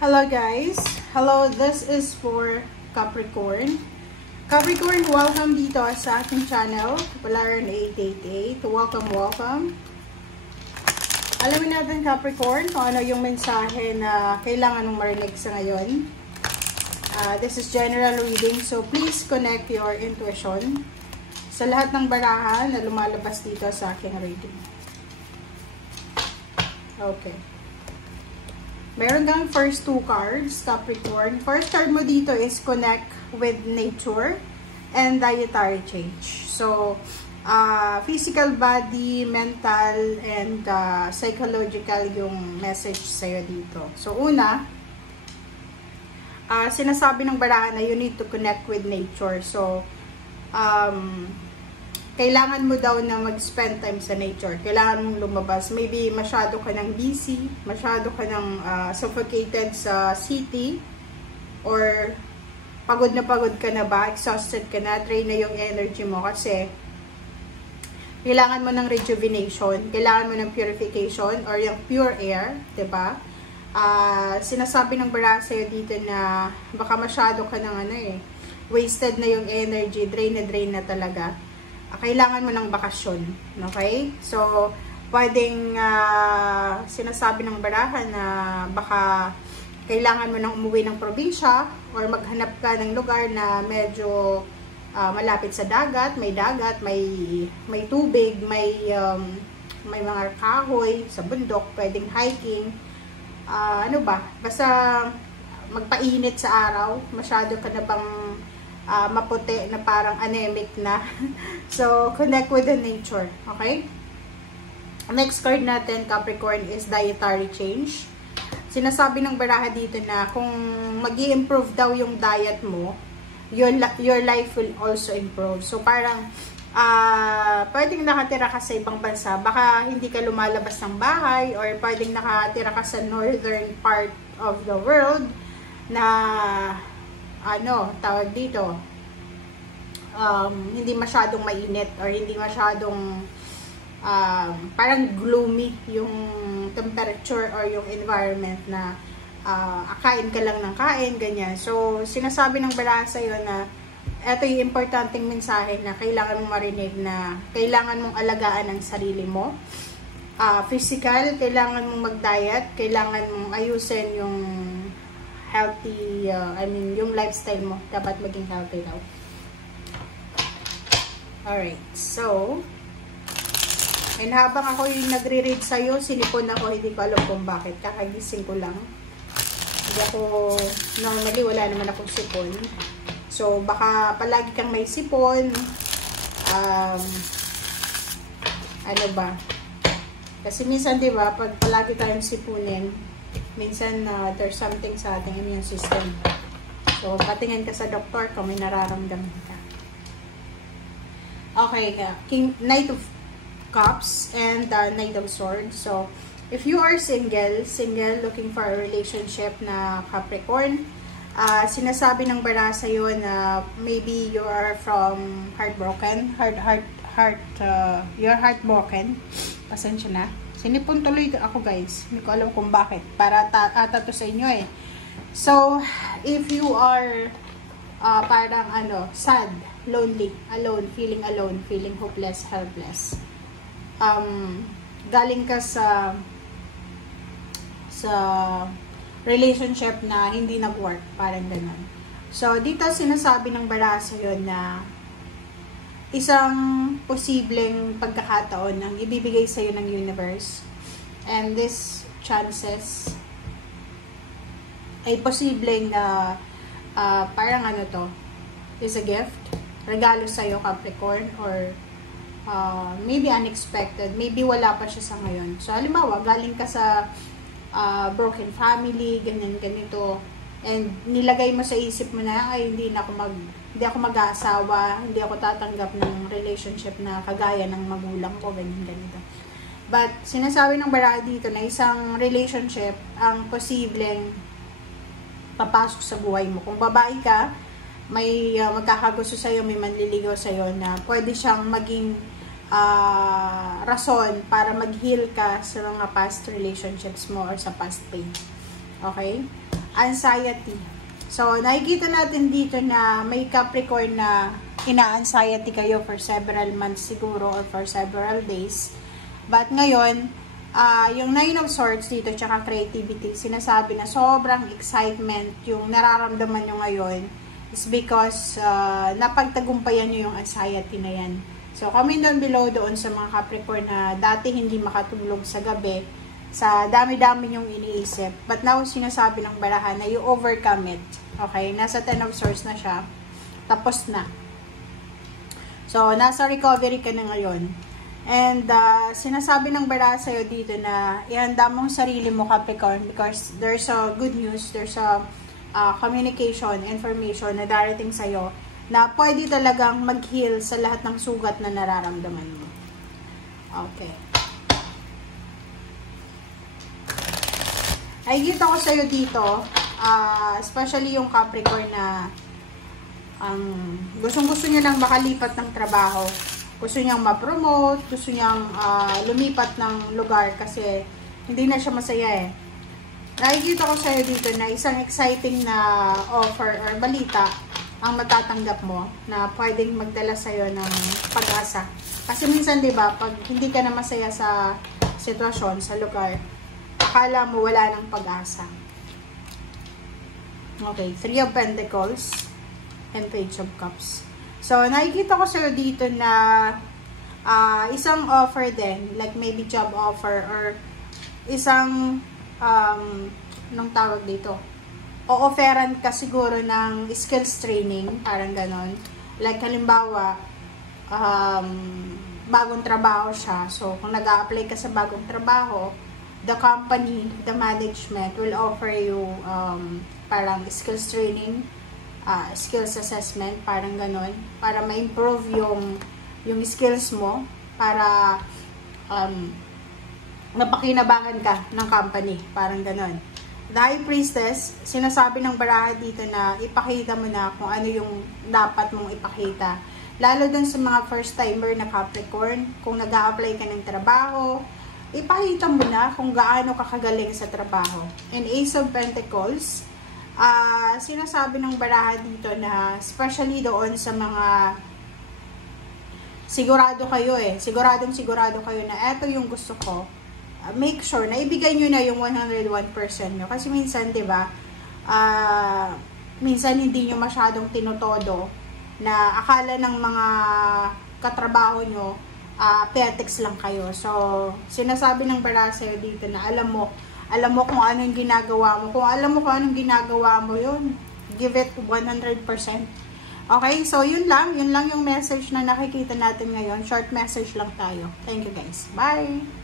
Hello guys! Hello, this is for Capricorn. Capricorn, welcome dito sa ating channel, Polaran 888. Welcome. Alamin natin Capricorn kung ano yung mensahe na kailangan mong marinig sa ngayon. This is general reading, so please connect your intuition sa lahat ng barahan na lumalabas dito sa aking reading. Okay. Meron kang first two cards, Capricorn. First card mo dito is connect with nature and dietary change. So, physical body, mental, and psychological yung message sa'yo dito. So, una, sinasabi ng barahan na you need to connect with nature. So, kailangan mo daw na mag-spend time sa nature. Kailangan mong lumabas. Maybe masyado ka ng busy, masyado ka ng suffocated sa city, or pagod ka na ba, exhausted ka na, drain na yung energy mo kasi kailangan mo ng rejuvenation, kailangan mo ng purification or yung pure air, diba? Sinasabi ng bara sa'yo dito na baka masyado ka ng wasted na yung energy, drain na talaga. Kailangan mo ng bakasyon, okay? So, pwedeng sinasabi ng barahan na baka kailangan mo nang umuwi ng probinsya or maghanap ka ng lugar na medyo malapit sa dagat, may tubig, may mga kahoy sa bundok, pwedeng hiking, basta magpainit sa araw, masyado ka na bang maputi na parang anemic na. So, connect with the nature. Okay? Next card natin, Capricorn, is dietary change. Sinasabi ng baraha dito na kung mag-i-improve daw yung diet mo, your life will also improve. So, parang pwedeng nakatira ka sa ibang bansa. Baka hindi ka lumalabas ng bahay, or pwedeng nakatira ka sa northern part of the world na tawag dito, hindi masyadong mainit or hindi masyadong parang gloomy yung temperature or yung environment na kain ka lang ng kain, ganyan. So, sinasabi ng baraha sa'yo na ito yung importanteng mensahe na kailangan mong marinig, na kailangan mong alagaan ang sarili mo. Physical, kailangan mong mag-diet, kailangan mong ayusin yung healthy, yung lifestyle mo, dapat maging healthy daw. Alright, so, and habang ako yung nagre-read sa'yo, sinipon ako, hindi ko alam kung bakit, kakagising ko lang. Hindi ako, normally, wala naman akong sipon. So, baka palagi kang may sipon, kasi minsan, di ba, pag palagi tayong sipunin, minsan there's something sa ating immune system. So, patingin ka sa doktor kung may nararamdaman ka. Okay, Knight of Cups and Knight of Swords. So, if you are single, looking for a relationship na Capricorn, sinasabi ng bara sa'yo na maybe you are from heartbroken, you're heartbroken. Pasensya na. Sinipon tuloy ako guys. Hindi ko alam kung bakit. Para ata to sa inyo eh. So, if you are parang sad, lonely, alone, feeling hopeless, helpless. Galing ka sa relationship na hindi nag-work, parang ganun. So, dito sinasabi ng bara sa'yo na isang posibleng pagkakataon ang ibibigay sa'yo ng universe. And these chances ay posibleng na parang is a gift, regalo sa'yo, Capricorn, or maybe unexpected, maybe wala pa siya sa ngayon. So, halimbawa, galing ka sa broken family, ganito, and nilagay mo sa isip mo na, ay, hindi ako mag-aasawa, hindi ako tatanggap ng relationship na kagaya ng magulang ko, ganito. But, sinasabi ng bara dito na isang relationship ang posibleng papasok sa buhay mo. Kung babae ka, may magkakagusto sa'yo, may manliligaw sa'yo na pwede siyang maging rason para mag-heal ka sa mga past relationships mo or sa past pain. Okay? anxiety. So, nakikita natin dito na may Capricorn na ina-anxiety kayo for several months siguro or for several days. But ngayon, yung Nine of Swords dito tsaka creativity, sinasabi na sobrang excitement yung nararamdaman nyo ngayon is because napagtagumpayan nyo yung anxiety na yan. So, comment down below doon sa mga Capricorn na dati hindi makatulog sa gabi sa dami-dami yung iniisip. But now, sinasabi ng barahan na you overcome it. Okay? Nasa 10 of Swords na siya. Tapos na. So, nasa recovery ka na ngayon. And, sinasabi ng barahan sa'yo dito na ihanda mong sarili mo, Capricorn, because there's a good news, there's a communication, information na darating sa'yo na pwede talagang mag-heal sa lahat ng sugat na nararamdaman mo. Okay. Ay, kita ko sa'yo dito, especially yung Capricorn na gustong-gusto niya lang makalipat ng trabaho. Gusto niyang ma-promote, gusto niyang lumipat ng lugar kasi hindi na siya masaya eh. Nakikita ko sa'yo dito na isang exciting na offer or balita ang matatanggap mo na pwedeng magdala sa'yo ng pag-asa. Kasi minsan, di ba, pag hindi ka na masaya sa sitwasyon, sa lugar, akala mo wala ng pag-asa. Okay, 3 of Pentacles and Page of Cups. So, nakikita ko sa'yo dito na isang offer din, like maybe job offer or isang anong tawag dito? O-offeran ka siguro ng skills training, parang ganon. Like, halimbawa, bagong trabaho siya. So, kung nag-a-apply ka sa bagong trabaho, the company, the management will offer you parang skills training, skills assessment, parang ganon. Para ma-improve yung skills mo, para mapakinabangan ka ng company. Parang ganon. The High Priestess, sinasabi ng baraha dito na ipakita mo na kung ano yung dapat mong ipakita. Lalo dun sa mga first timer na Capricorn, kung nag-a-apply ka ng trabaho, ipakita mo na kung gaano ka kagaling sa trabaho. And Ace of Pentacles, sinasabi ng baraha dito na especially doon sa mga sigurado kayo siguradong kayo na eto yung gusto ko. Make sure na ibigay nyo na yung 101% nyo. Kasi minsan, di ba, minsan hindi nyo masyadong tinotodo na akala ng mga katrabaho nyo, petics lang kayo. So, sinasabi ng baraha sa'yo dito na alam mo kung anong ginagawa mo. Kung alam mo kung anong ginagawa mo, yun, give it 100%. Okay, so yun lang yung message na nakikita natin ngayon. Short message lang tayo. Thank you guys. Bye!